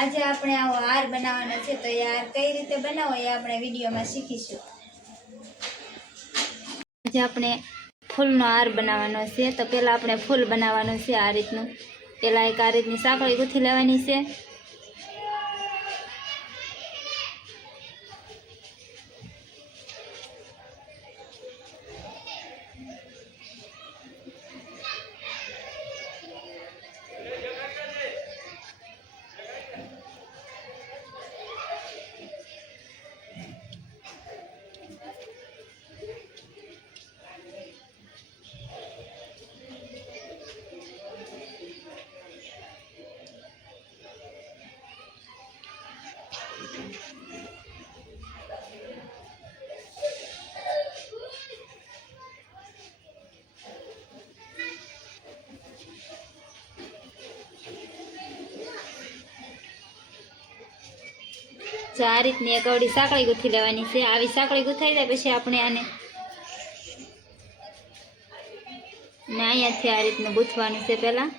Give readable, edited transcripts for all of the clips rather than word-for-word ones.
આજે આપણે આવો હાર બનાવવાનો છે, તો એ હાર કઈ રીતે બનાવો એ આપણે વિડીયોમાં શીખીશું। આજે આપણે ફૂલનો હાર બનાવવાનો છે, તો પહેલાં આપણે ફૂલ બનાવવાનું છે આ રીતનું। પહેલાં એક આ રીતની સાંકળી ગૂંથી લેવાની છે। તો આ રીતની એક અવળી સાંકળી ગૂંથી લેવાની છે। આવી સાંકળી ગૂંથાઈ જાય પછી આપણે આને અહીંયાથી આ રીતનું ગૂંથવાનું છે। પહેલાં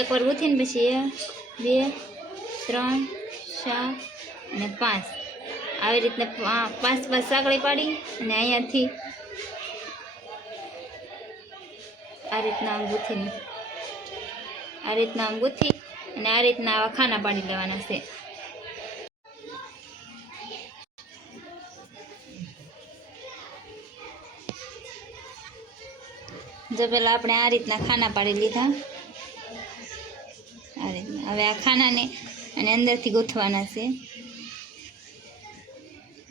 એકવાર ગૂંથીને પછી 1 2 3 4 અને 5 આવી રીતના 5 સાંકળી પાડી અને અહીંયાથી આ રીતના આમ ગૂંથીને આ રીતના આમ ગૂંથી અને આ રીતના આવા ખાના પાડી લેવાના છે। જો પહેલાં આપણે આ રીતના ખાના પાડી લીધા। આ રીતના હવે આ ખાનાને અને અંદરથી ગૂંથવાના છે।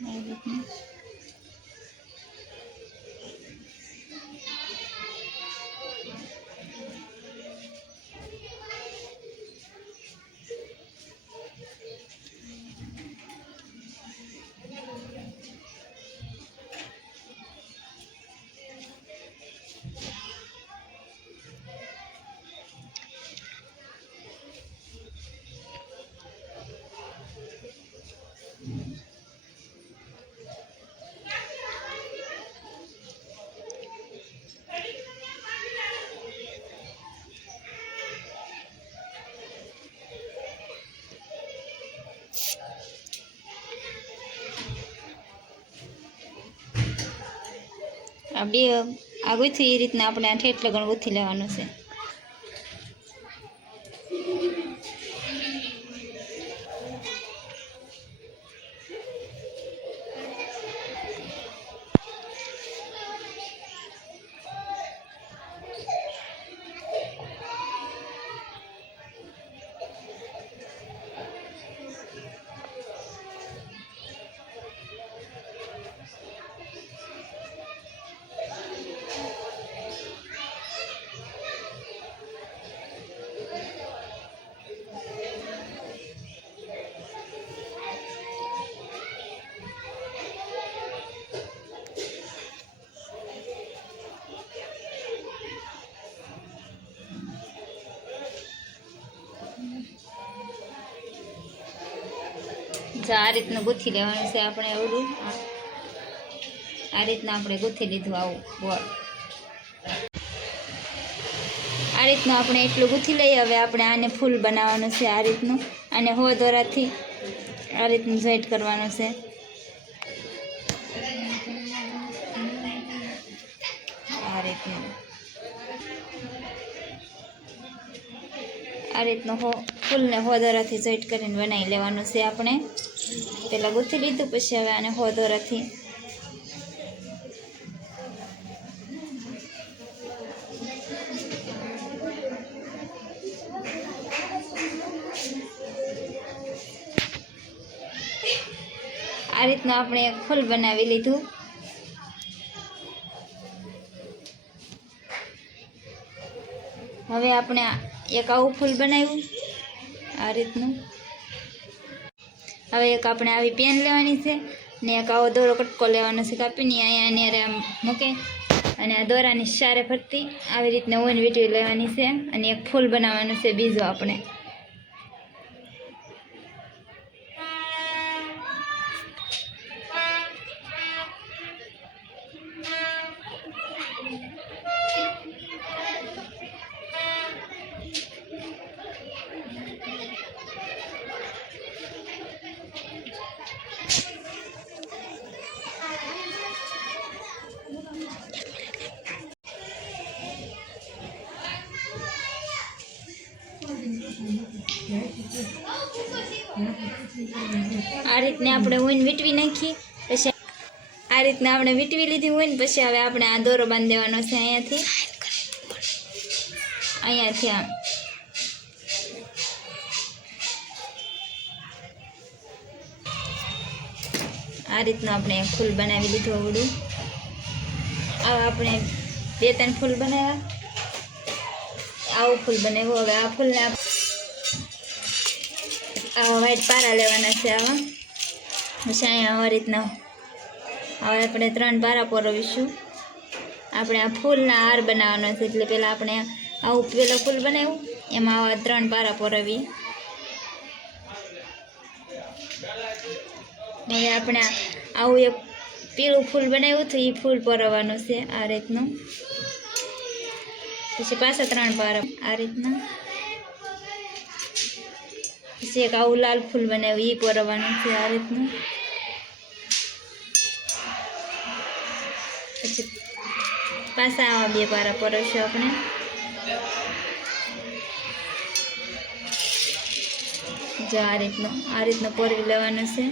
આ રીતના આ બે આ ગૂંથી એ રીતના આપણે આ ઠેઠ લગણ ગૂંથી લેવાનું છે। જો આ રીતનું ગૂંથી લેવાનું છે આપણે અવળું આ રીતના આપણે ગૂંથી લીધું આવું ગોળ આ રીતનું આપણે એટલું ગૂંથી લઈએ। હવે આપણે આને ફૂલ બનાવવાનું છે આ રીતનું આને હો દોરાથી આ રીતનું જોઈન્ટ કરવાનું છે। આ રીતનું ફૂલને હો દોરાથી જોઈન્ટ કરીને બનાવી લેવાનું છે આપણે। પહેલાં ગૂંથી લીધું પછી હવે આને હો દોરાથી આ રીતનું આપણે એક ફૂલ બનાવી લીધું। હવે આપણે એક આવું ફૂલ બનાવ્યું આ રીતનું। હવે એક આપણે આવી પેન લેવાની છે ને એક આવો દોરો કટકો લેવાનો છે કાપીને અહીંયા નેરે આમ મૂકે અને આ દોરાની ચારે ફરતી આવી રીતના ઓન વીંટવી લેવાની છે અને એક ફૂલ બનાવવાનું છે બીજું આપણે। આ રીતને આપણે ઊન વીટવી નાખી, પછી આ રીતના આપણે વીટવી લીધી હોય ને પછી હવે આપણે આ દોરો બાંધી દેવાનો છે અહીંયાથી આમ આ રીતનું આપણે ફૂલ બનાવી લીધું અવડું. આવા આપણે 2-3 ફૂલ બનાવ્યા, આવું ફૂલ બનાવ્યું. હવે આ ફૂલને આવા વ્હાઈટ પારા લેવાના છે આવા. પછી અહીંયા આવા રીતના હવે આપણે 3 પારા પરોવીશું. આપણે આ ફૂલના હાર બનાવવાનો છે એટલે પહેલાં આપણે આવું પેલો ફૂલ બનાવ્યું એમાં આવા 3 પારા પરોવી. હવે આપણે આવું એક પીળું ફૂલ બનાવ્યું હતું એ ફૂલ પરોવાનું છે આ રીતનું. પછી પાછા 3 પારા આ રીતના. પછી એક આવું લાલ ફૂલ બનાવ્યું એ પરોવાનું છે આ રીતનું. પછી પાછા આવા 2 પારા પરોશું આપણે. જો આ રીતનું પરોવી લેવાનું છે.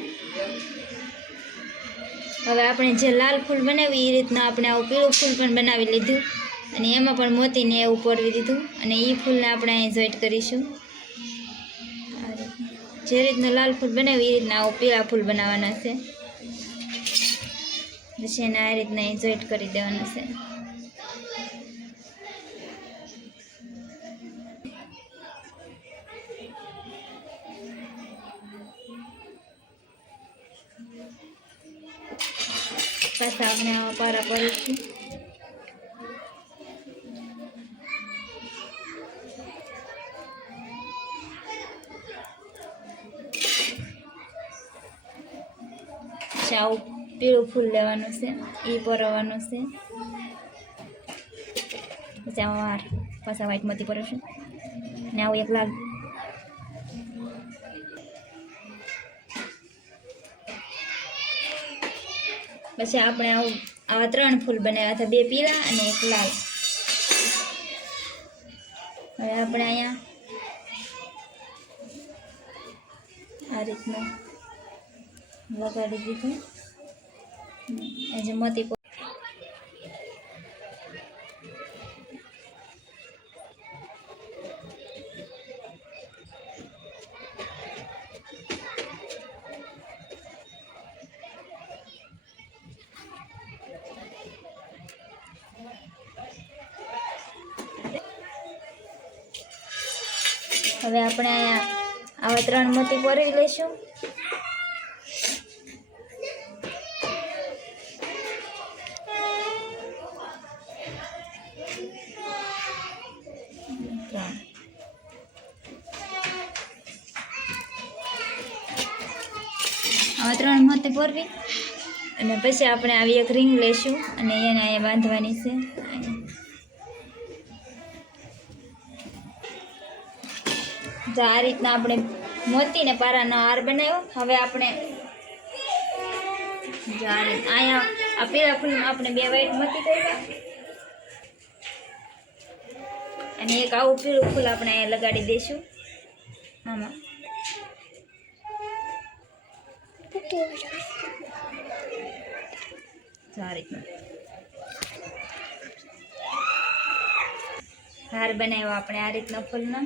હવે આપણે જે લાલ ફૂલ બનાવ્યું એ રીતના આપણે આવું પીળું ફૂલ પણ બનાવી લીધું અને એમાં પણ મોતીને એવું પરોવી દીધું અને એ ફૂલને આપણે અહીં જોઈન્ટ કરીશું. જે રીતના લાલ ફૂલ બનાવ્યું એ રીતના આવું પીળા ફૂલ બનાવવાના છે. પછી એને આ રીતના અહીં જોઈન્ટ કરી દેવાના છે. પાછા આપણે આવા પારા કરીશું. આવું પીળું ફૂલ લેવાનું છે એ પરોવાનું છે. પછી આવા પાછા વ્હાઈટ મોતી પરોશું ને આવું એક લાલ. પછી આપણે આવા 3 ફૂલ બનાવ્યા હતા, 2 પીળા અને 1 લાલ. હવે આપણે અહીંયા આ રીતનું લગાડી દીધું. જે મોતી હવે આપણે અહીંયા આવા 3 મોતી પરોવી લઈશું. આવા 3 મોતી પરોવી અને પછી આપણે આવી એક રિંગ લઈશું અને એને અહીંયા બાંધવાની છે. તો આ રીતના આપણે મોતીને પારાનો હાર બનાવ્યો. હવે આપણે અહીંયા આ પીળા ફૂલમાં આપણે 2 વ્હાઈટ મોતી કર્યા અને એક આવું પીળું ફૂલ આપણે અહીંયા લગાડી દઈશું આમાં. આ રીતના હાર બનાવ્યો આપણે આ રીતના ફૂલના.